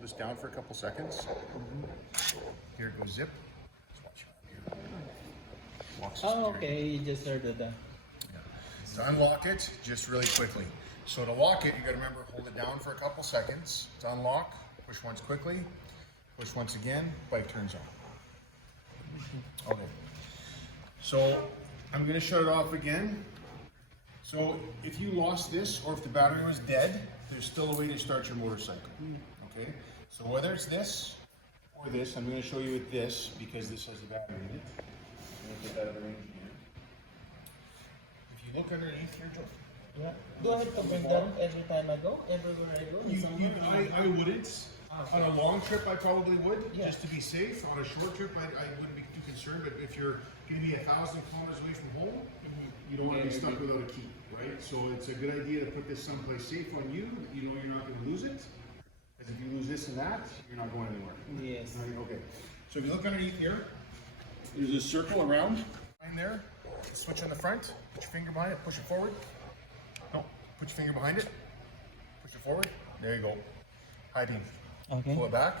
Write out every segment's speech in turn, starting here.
hold this down for a couple seconds. Here it goes, zip. Just watch your arm here. Locks the Oh, steering. okay. You just started that. Yeah. So unlock it just really quickly. So to lock it, you got to remember, hold it down for a couple seconds. To unlock, push once quickly, push once again, bike turns on. Okay. So I'm going to shut it off again. So if you lost this or if the battery was dead, there's still a way to start your motorcycle. Okay. So whether it's this or this, I'm going to show you with this because this has the battery in it. I'm going to put that other engine here. If you look underneath here, Joe. Yeah. Do I have to bring them every time I go? Everywhere I go? I wouldn't. On a long trip, I probably would, Yeah. just to be safe. On a short trip, I wouldn't be too concerned. But if you're going to be 1,000 kilometers away from home, you don't want to be stuck without a key, right? So it's a good idea to put this someplace safe on you that you know you're not going to lose it. Because if you lose this and that, you're not going anywhere. Yes. Okay. So if you look underneath here, there's a circle around. Right there. Switch on the front. Put your finger behind it. Push it forward. No. Put your finger behind it. Push it forward. There you go. High beam. Okay. Pull it back.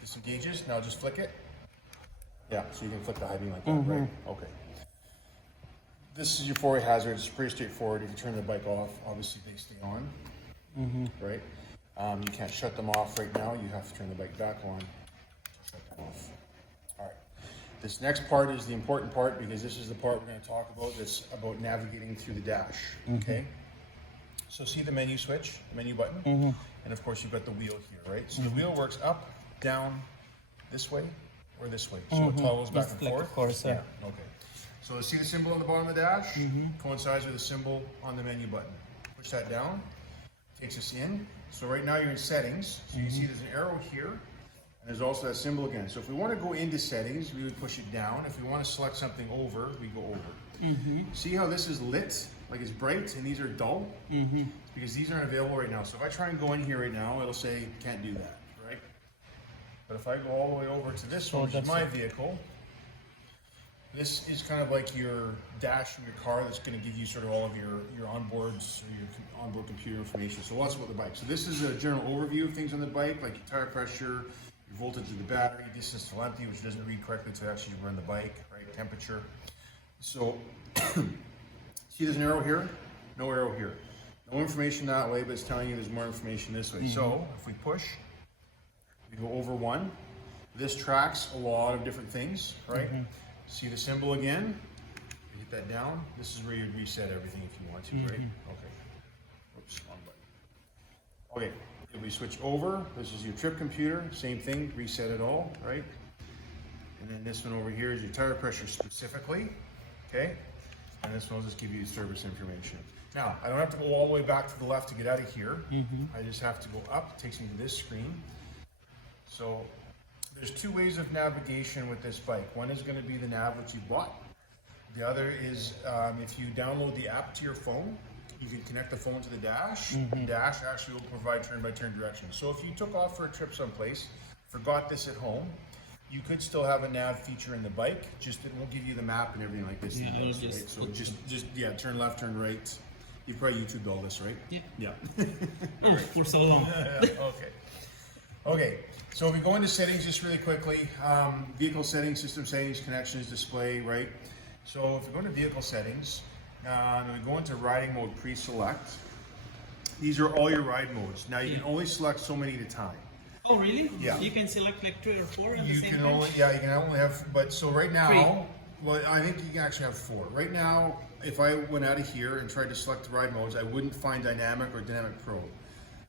Disengages. Now just flick it. Yeah. So you can flick the high beam like that, right? Okay. This is your four-way hazard. It's pretty straightforward. If you turn the bike off, obviously they stay on, right? You can't shut them off right now. You have to turn the bike back on to shut them off. All right. This next part is the important part because this is the part we're going to talk about. That's about navigating through the dash. Okay. So see the menu switch, the menu button, and of course you've got the wheel here, right? So the wheel works up, down, this way, or this way. So it toggles back and like forth. a cursor. Yeah. Okay. So see the symbol on the bottom of the dash? Coincides with the symbol on the menu button. Push that down, takes us in. So right now you're in settings. So you see there's an arrow here, and there's also that symbol again. So if we want to go into settings, we would push it down. If we want to select something over, we go over. See how this is lit? Like it's bright, and these are dull? Because these aren't available right now. So if I try and go in here right now, it'll say can't do that, right? But if I go all the way over to this one, which is my vehicle, this is kind of like your dash in your car that's going to give you sort of all of your onboards or your onboard computer information. So lots about the bike. So this is a general overview of things on the bike, like your tire pressure, your voltage of the battery, distance to empty, which doesn't read correctly to actually run the bike, right? Temperature. So see there's an arrow here? No arrow here. No information that way, but it's telling you there's more information this way. So if we push, we go over one. This tracks a lot of different things, right? See the symbol again? You hit that down. This is where you'd reset everything if you want to, right? Okay. Oops, wrong button. Okay, if we switch over, this is your trip computer. Same thing, reset it all, right? And then this one over here is your tire pressure specifically, okay? And this one will just give you service information. Now, I don't have to go all the way back to the left to get out of here. I just have to go up. It takes me to this screen. So there's two ways of navigation with this bike. One is going to be the nav that you bought. The other is if you download the app to your phone, you can connect the phone to the dash. The dash actually will provide turn-by-turn directions. So if you took off for a trip someplace, forgot this at home, you could still have a nav feature in the bike, just it won't give you the map and everything like this. Yeah, Does, right? So just yeah, turn left, turn right. You've probably YouTubed all this, right? Yeah. Yeah. Oh, for so long. Okay. Okay. So if we go into settings just really quickly, vehicle settings, system settings, connections, display, right? So if we go into vehicle settings, and we go into riding mode pre-select, these are all your ride modes. Now you can only select so many at a time. Oh, really? Yeah. You can select like 3 or 4 at the You same can time? only, yeah, you can only have, but so right now, 3. well, I think you can actually have 4. Right now, if I went out of here and tried to select the ride modes, I wouldn't find Dynamic or Dynamic Pro.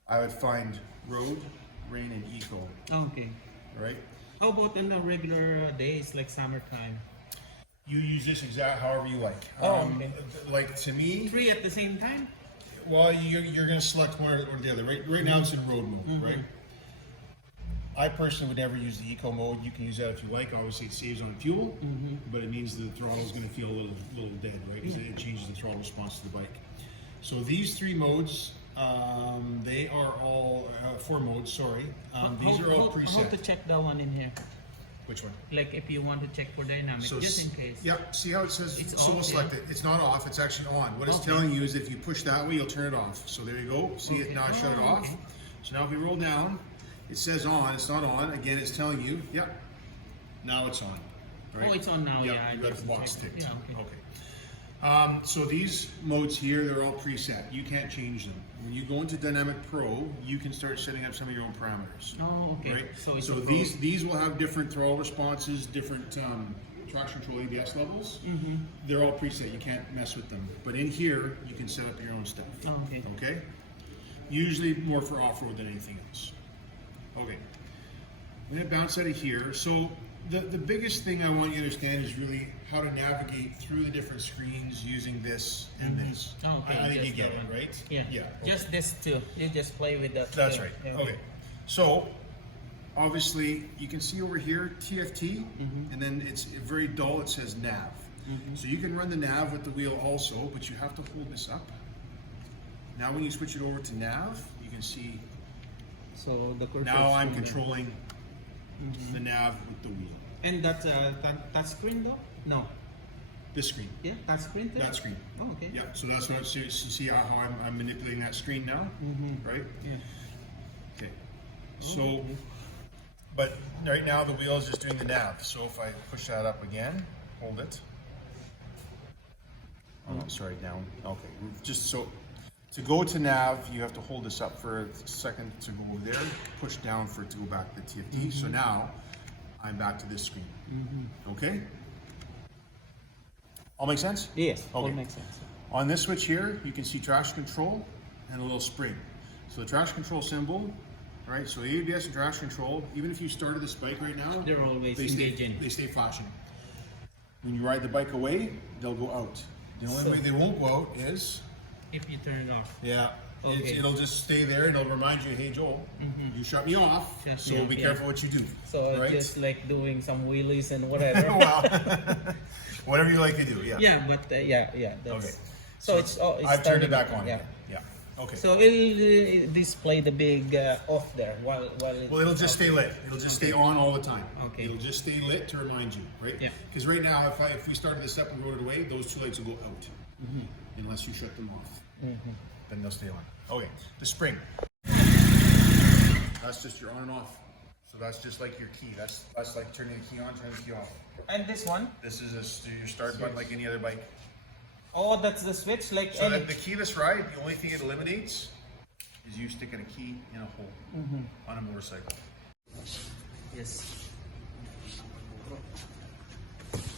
I would find Road, Rain, and Eco, Okay. right? How about in the regular days, like summertime? You use this however you like. Okay. Like to me, 3 at the same time? well, you're going to select one or the other. Right now it's in road mode, right? I personally would never use the eco mode. You can use that if you like. Obviously, it saves on fuel, but it means the throttle is going to feel a little dead, right? Because it changes the throttle response to the bike. So these 3 modes, they are all 4 modes. Sorry, these are all preset. How to check that one in here? Which one? Like if you want to check for dynamic, So just in case. Yeah, see how it says, It's so we'll off, select it. It's not off, it's actually on. What it's Okay. telling you is if you push that way, you'll turn it off. So there you go. See it now, shut it off. Okay. So now if we roll down, It says on, it's not on. Again, it's telling you, yep, now it's on. Right? Oh, it's on now. Yep, Yeah, you I got just the box checked. ticked. Yeah, okay. So these modes here, they're all preset. You can't change them. When you go into Dynamic Pro, you can start setting up some of your own parameters. Oh, okay. Right? So it's So a these will have different throttle responses, different traction control ABS levels. They're all preset. You can't mess with them. But in here, you can set up your own stuff. Oh, okay. Okay? Usually more for off-road than anything else. Okay. I'm going to bounce out of here. So the biggest thing I want you to understand is really how to navigate through the different screens using this and this. Oh, okay. I think you Just get that it, one. right? Yeah. Yeah. Okay. Just this two. You just play with that. That's two. right. Yeah, Okay. So obviously you can see over here TFT, and then it's very dull. It says nav. So you can run the nav with the wheel also, but you have to hold this up. Now when you switch it over to nav, you can see So the cursor. now is I'm from there. controlling the nav with the wheel. And that's touch screen though? No. This screen. Yeah, touch screen too? That screen. Oh, okay. Yeah, so that's what you see how I'm manipulating that screen now, right? Yeah. Okay. So, but right now the wheel is just doing the nav. So if I push that up again, hold it. Oh, sorry, down. Okay, just so to go to nav, you have to hold this up for a second to go there. Push down for it to go back to TFT. So now I'm back to this screen. Okay. All make sense? Yes, all Okay. makes sense. On this switch here, you can see traction control and a little spring. So the traction control symbol, right? So ABS and traction control, even if you started this bike right now, They're always they stay, engaging. they stay flashing. When you ride the bike away, they'll go out. The only So- way they won't go out is, If you turn it off. yeah, Okay. it'll just stay there and it'll remind you, hey Joel, you shut me off, Shut so me off, be yeah. careful what you do. So right? just like doing some wheelies and whatever. Well, whatever you like to do, yeah. Yeah, but yeah. That's, Okay. So it's I've turned it starting- back on. Yeah. Yeah. Okay. So it'll display the big off there while it. Well, it'll just stay lit. It'll just stay on all the time. Okay. It'll just stay lit to remind you, right? Yeah. Because right now, if we started this up and rode it away, those two lights will go out, unless you shut them off. Then they'll stay on. Okay. The spring. That's just your on and off. So that's just like your key. That's like turning the key on, turning the key off. And this one? This is your start button like any other bike. Oh, that's the switch, like So any. the keyless ride, the only thing it eliminates is you sticking a key in a hole on a motorcycle. Yes.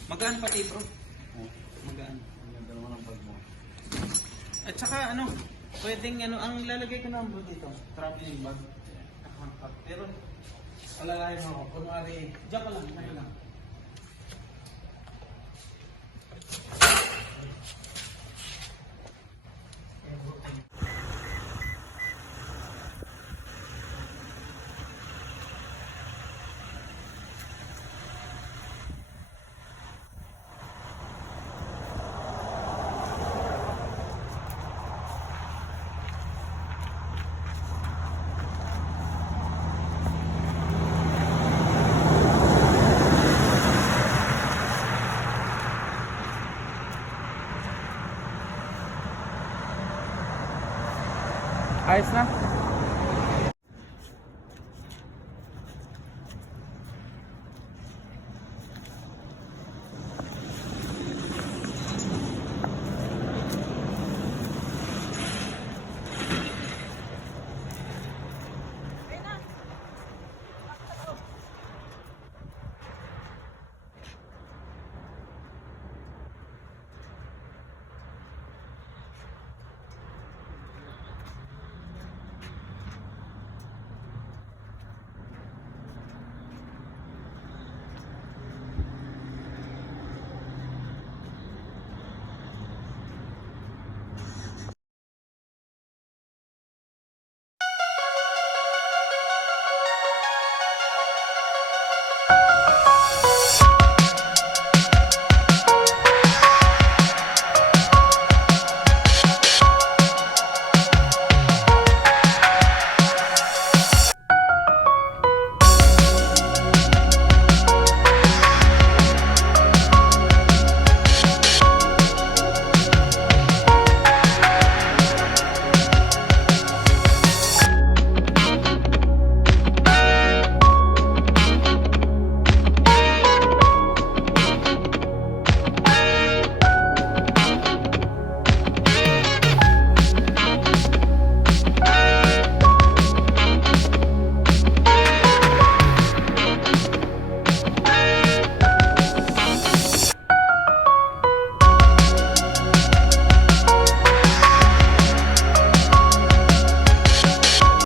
Magaan pati, bro. Magaan. At saka ano, pwedeng ano, ang lalagay ko na bro dito, traveling bag. Pero alalayan mo ako, kunwari, diyan ka lang, diyan ka lang. Ayos na?